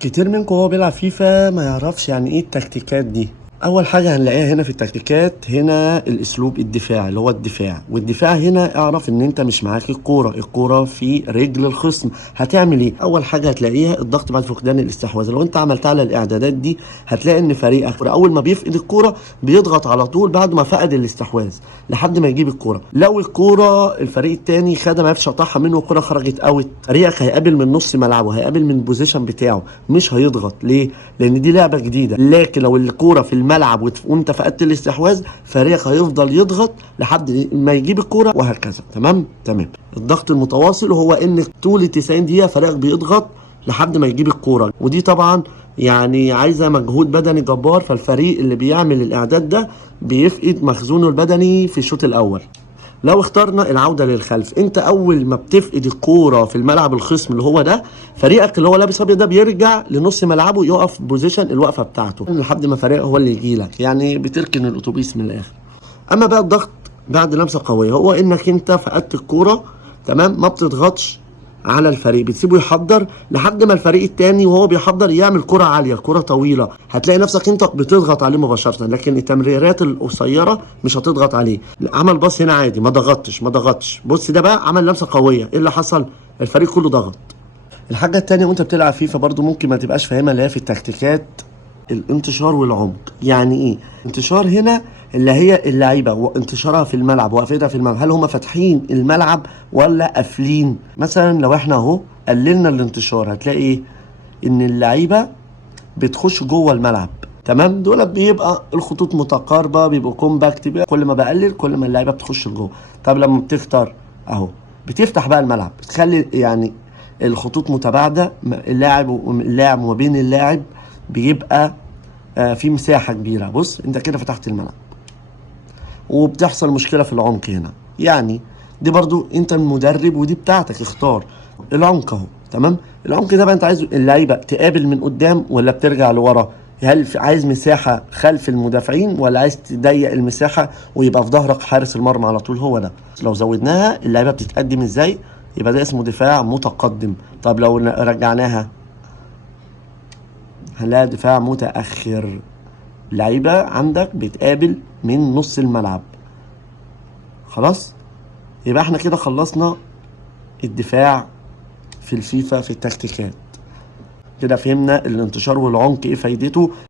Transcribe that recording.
كتير منكم وهو بيلعب فيفا ما يعرفش يعني ايه التكتيكات دي. اول حاجه هنلاقيها هنا في التكتيكات، هنا الاسلوب الدفاعي اللي هو الدفاع. والدفاع هنا اعرف ان انت مش معاك الكوره في رجل الخصم. هتعمل ايه؟ اول حاجه هتلاقيها الضغط بعد فقدان الاستحواذ. لو انت عملت على الاعدادات دي هتلاقي ان فريقك اول ما بيفقد الكوره بيضغط على طول بعد ما فقد الاستحواذ لحد ما يجيب الكوره. لو الكوره الفريق التاني خدها ما عرفش يقطعها منه والكوره خرجت اوت، فريقك هيقابل من نص ملعبه، هيقابل من البوزيشن بتاعه، مش هيضغط. ليه؟ لان دي لعبه جديده. لكن لو الكوره في الملعب وانت فقدت الاستحواذ، فريقك هيفضل يضغط لحد ما يجيب الكوره وهكذا. تمام. الضغط المتواصل هو ان طول 90 دقيقه فريقك بيضغط لحد ما يجيب الكوره، ودي طبعا يعني عايزه مجهود بدني جبار. فالفريق اللي بيعمل الاعداد ده بيفقد مخزونه البدني في الشوط الاول. لو اخترنا العوده للخلف، انت اول ما بتفقد الكوره في الملعب الخصم اللي هو ده، فريقك اللي هو لابس ابيض ده بيرجع لنص ملعبه، يقف بوزيشن الوقفه بتاعته لحد ما فريقه هو اللي يجي لك، يعني بتركن الاتوبيس من الاخر. اما بقى الضغط بعد لمسه قويه هو انك انت فقدت الكوره، تمام، ما بتضغطش على الفريق، بتسيبه يحضر لحد ما الفريق التاني وهو بيحضر يعمل كرة عالية، كرة طويلة، هتلاقي نفسك انت بتضغط عليه مباشرة. لكن التمريرات القصيرة مش هتضغط عليه. عمل باص هنا عادي، ما ضغطش. بص ده بقى عمل لمسة قوية، ايه اللي حصل؟ الفريق كله ضغط. الحاجة التانية وانت بتلعب فيفا برضو ممكن ما تبقاش فاهمها، اللي هي في التكتيكات الانتشار والعمق. يعني ايه انتشار؟ هنا اللي هي اللعيبه وانتشارها في الملعب وقفتها في الملعب، هل هم فاتحين الملعب ولا قافلين؟ مثلا لو احنا اهو قللنا الانتشار هتلاقي ايه؟ ان اللعيبه بتخش جوه الملعب، تمام. دول بيبقى الخطوط متقاربه، بيبقوا كومباكت، كل ما بقلل كل ما اللعيبه بتخش لجوه. طب لما بتكتر اهو بتفتح بقى الملعب، بتخلي يعني الخطوط متباعده، اللاعب وما بين اللاعب بيبقى في مساحة كبيرة. بص انت كده فتحت الملعب، وبتحصل مشكلة في العمق هنا. يعني دي برضو انت المدرب ودي بتاعتك، اختار العمق اهو، تمام. العمق ده بقى انت عايز اللعيبة تقابل من قدام ولا بترجع لورا؟ هل عايز مساحة خلف المدافعين ولا عايز تضيق المساحة ويبقى في ظهرك حارس المرمى على طول؟ هو ده. لو زودناها اللعيبة بتتقدم ازاي؟ يبقى ده اسمه دفاع متقدم. طب لو رجعناها هنلاقي دفاع متأخر. لعيبة عندك بتقابل من نص الملعب. خلاص، يبقى احنا كده خلصنا الدفاع في الفيفا في التكتيكات. كده فهمنا الانتشار والعمق ايه فايدته.